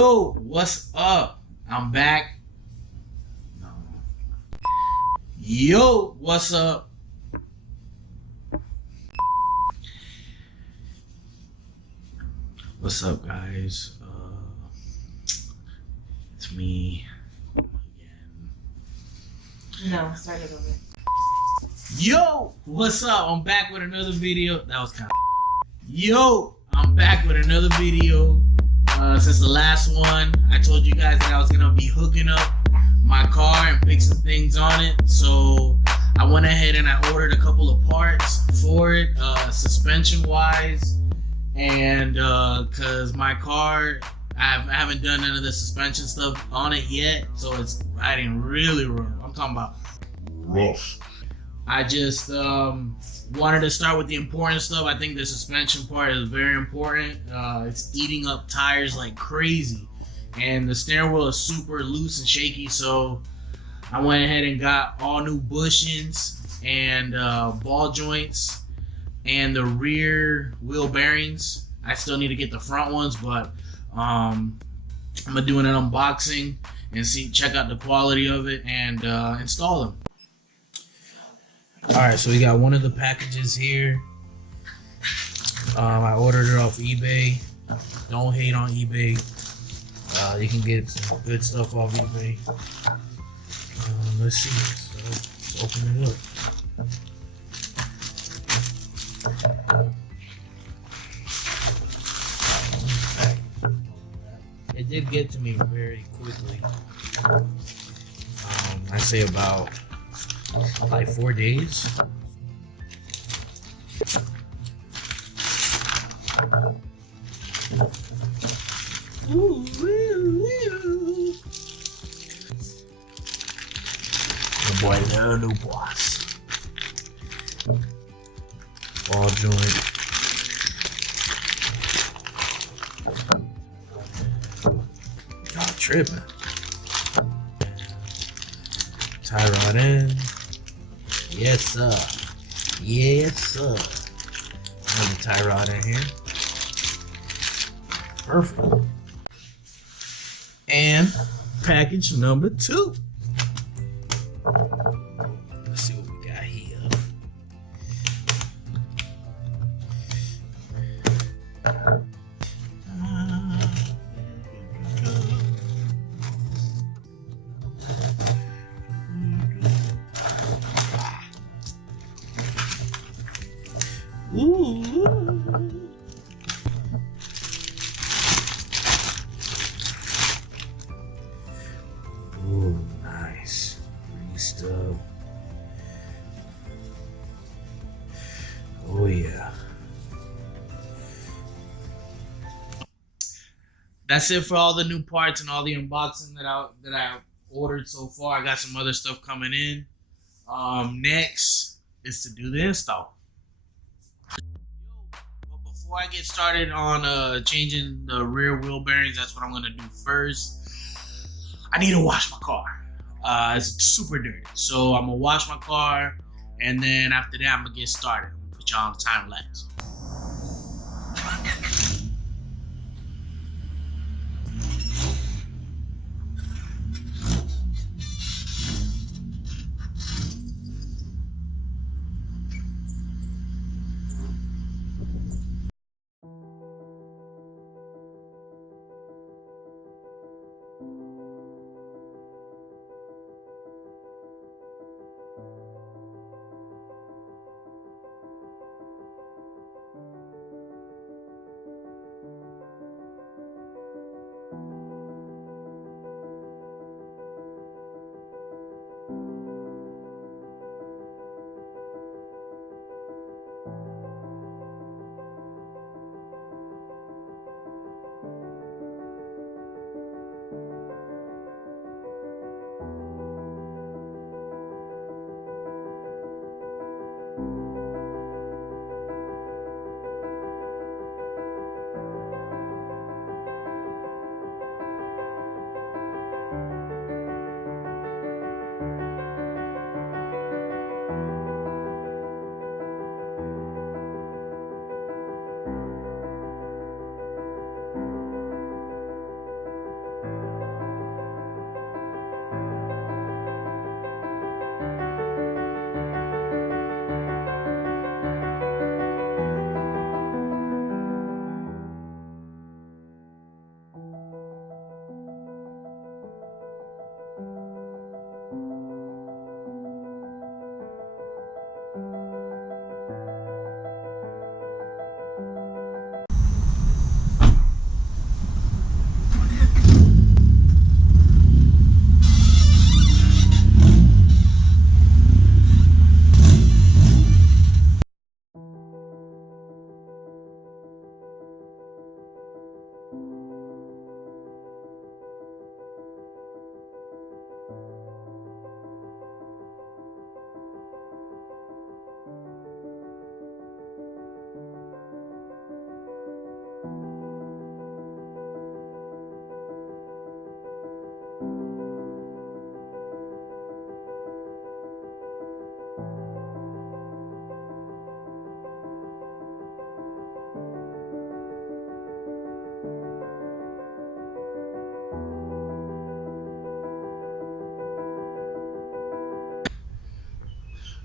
Yo, what's up? I'm back. No. Yo, what's up? What's up, guys? It's me again. No, start it over. Yo, what's up? I'm back with another video. That was kind of. Yo, I'm back with another video. Since the last one, I told you guys that I was gonna be hooking up my car and fixing things on it. So I went ahead and I ordered a couple of parts for it, suspension wise, and cause my car, I haven't done none of the suspension stuff on it yet, so it's riding really rough. I'm talking about rough. I just wanted to start with the important stuff. I think the suspension part is very important. It's eating up tires like crazy, and the steering wheel is super loose and shaky, so I went ahead and got all new bushings and ball joints and the rear wheel bearings. I still need to get the front ones, but I'm gonna do an unboxing and check out the quality of it and install them. Alright, so we got one of the packages here. I ordered it off eBay. Don't hate on eBay. You can get some good stuff off eBay. Let's see. So, let's open it up. It did get to me very quickly. I say about like 4 days. Ooh, the boy, the new boss. Ball joint. Y'all tripping. Tie rod in. Yes, sir. Yes, sir. Another tie rod in here. Perfect. And package number 2. Let's see what we got here. Ooh. Ooh, nice. Greased up. Oh yeah. That's it for all the new parts and all the unboxing that I ordered so far. I got some other stuff coming in. Next is to do the install. But before I get started on changing the rear wheel bearings, that's what I'm gonna do first. I need to wash my car. It's super dirty, so I'm gonna wash my car, and then after that, I'm gonna get started. Put y'all on time lapse.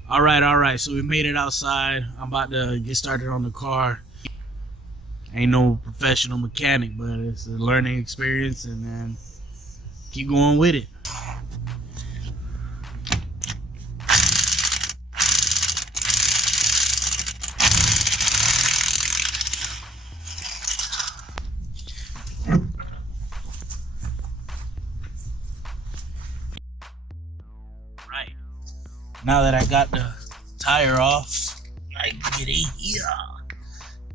All right. So we made it outside. I'm about to get started on the car. Ain't no professional mechanic, but it's a learning experience, and then keep going with it. Right. Now that I got the tire off, I can get in here.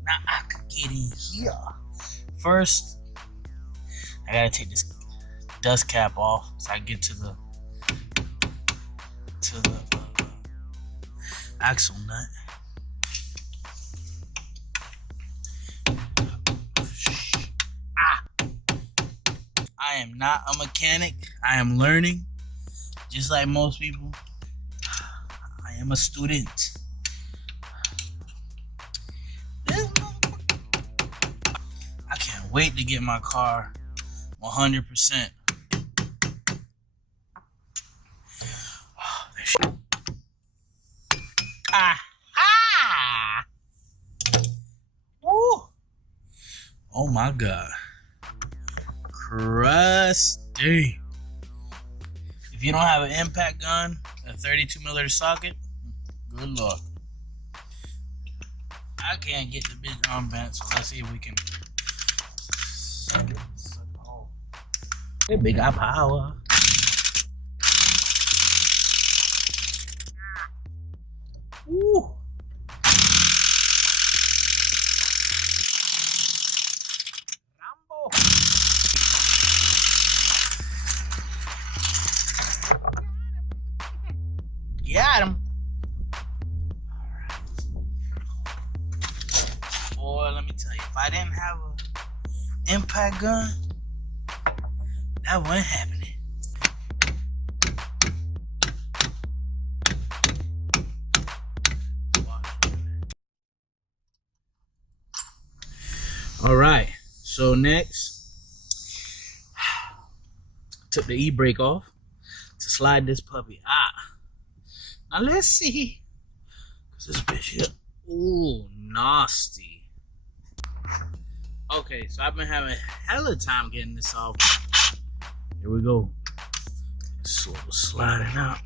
Now I can get in here. First, I gotta take this dust cap off so I can get to the axle nut. I am not a mechanic. I am learning, just like most people. I am a student. I can't wait to get my car 100%. Woo. Oh my God. Crusty. If you don't have an impact gun, a 32mm socket, good luck. I can't get the bitch unbent, so let's see if we can. That big got power. Woo. Got him. Boy, let me tell you, if I didn't have an impact gun, that wasn't happening. All right, so next, took the e-brake off to slide this puppy out. Now let's see, cause this bitch here, ooh, nasty. Okay, so I've been having hella time getting this off. Here we go. Slow sliding out.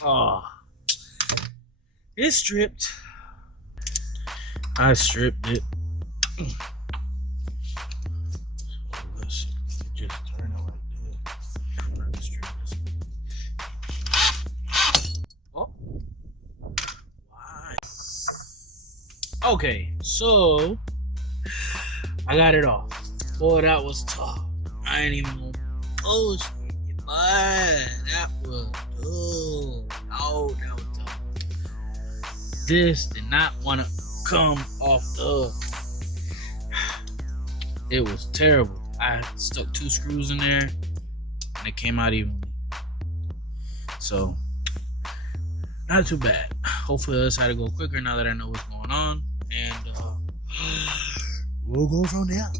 Oh, it's stripped. I stripped it. So let's just turn it like this. Oh, why? Okay, so I got it off. Boy, that was tough. I ain't even gonna bullshit you, but that was oh, that was tough. This did not want to come off the. It was terrible. I stuck 2 screws in there, and it came out evenly. So, not too bad. Hopefully, this had to go quicker now that I know what's going on, and we'll go from there.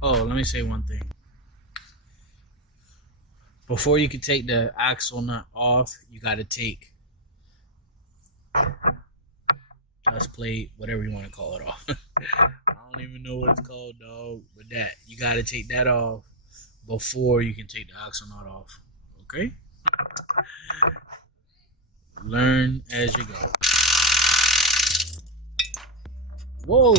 Oh, let me say one thing. Before you can take the axle nut off, you got to take dust plate, whatever you want to call it, off. I don't even know what it's called, dog. But that, you got to take that off before you can take the axle nut off. Okay? Learn as you go. Whoa!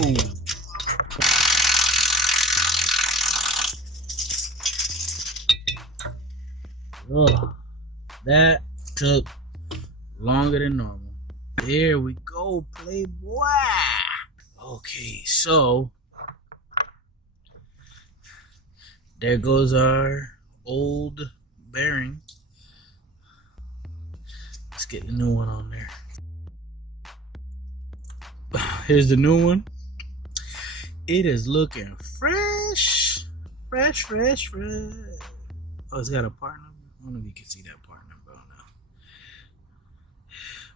Ugh, that took longer than normal. There we go, playboy. Okay, so there goes our old bearing. Let's get the new one on there. Here's the new one. It is looking fresh. Fresh. Oh, it's got a part number. I don't know if you can see that part number now.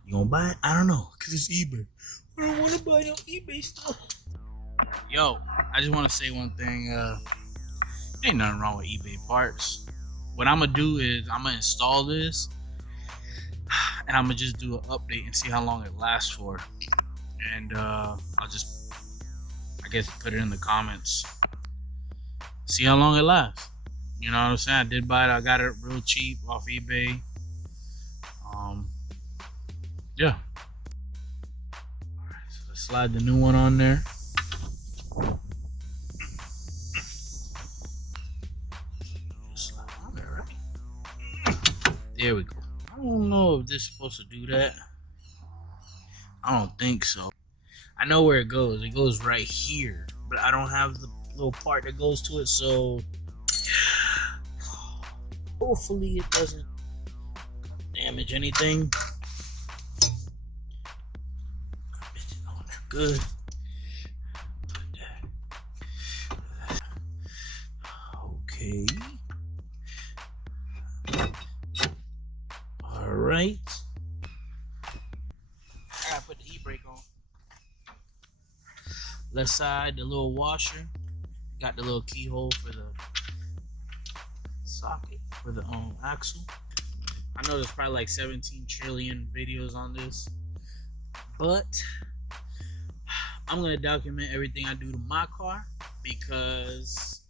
You gonna buy it? I don't know, cause it's eBay. I don't want to buy no eBay stuff. Yo, I just want to say one thing. Ain't nothing wrong with eBay parts. What I'm gonna do is I'm gonna install this, and I'm gonna just do an update and see how long it lasts for. And I'll just, I guess, put it in the comments. See how long it lasts. You know what I'm saying? I did buy it. I got it real cheap off eBay. Yeah. Alright, so let's slide the new one on there. Slide on there, right? There we go. I don't know if this is supposed to do that. I don't think so. I know where it goes. It goes right here, but I don't have the little part that goes to it, so hopefully it doesn't damage anything. Good. Okay. All right. I gotta put the e-brake on. Left side, the little washer. Got the little keyhole for the socket for the axle. I know there's probably like 17 trillion videos on this, but I'm gonna document everything I do to my car because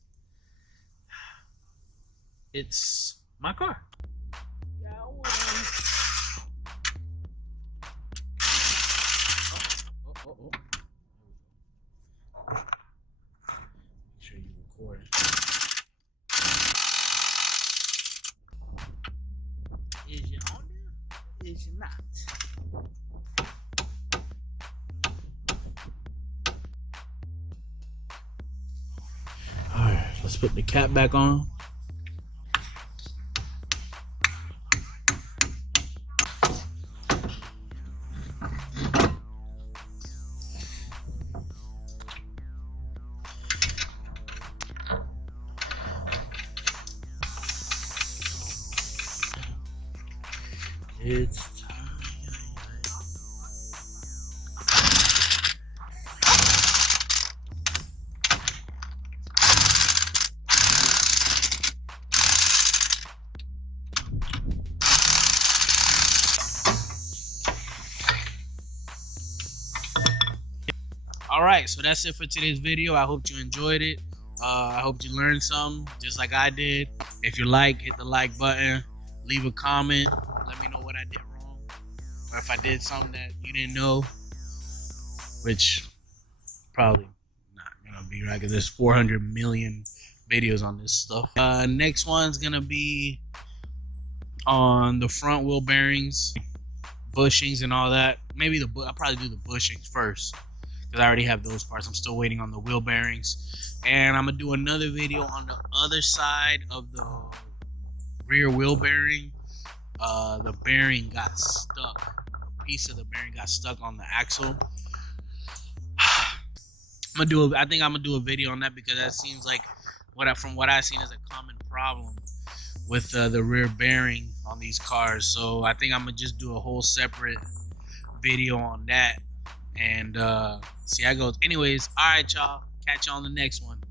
it's my car. Make sure you record it. Is you on there? Is you not? Alright, let's put the cap back on. It's time. Alright, so that's it for today's video. I hope you enjoyed it. I hope you learned something, just like I did. If you like, hit the like button. Leave a comment. Let me know what I did wrong. Or if I did something that you didn't know. Which probably not gonna be right, because there's 400 million videos on this stuff. Next one's gonna be on the front wheel bearings, bushings and all that. Maybe I'll probably do the bushings first, because I already have those parts. I'm still waiting on the wheel bearings. And I'm gonna do another video on the other side of the rear wheel bearing. The bearing got stuck. A piece of the bearing got stuck on the axle. I think I'm gonna do a video on that, because that seems like from what I've seen is a common problem with the rear bearing on these cars. So I think I'm gonna just do a whole separate video on that and see how it goes. Anyways, all right, y'all. Catch you on the next one.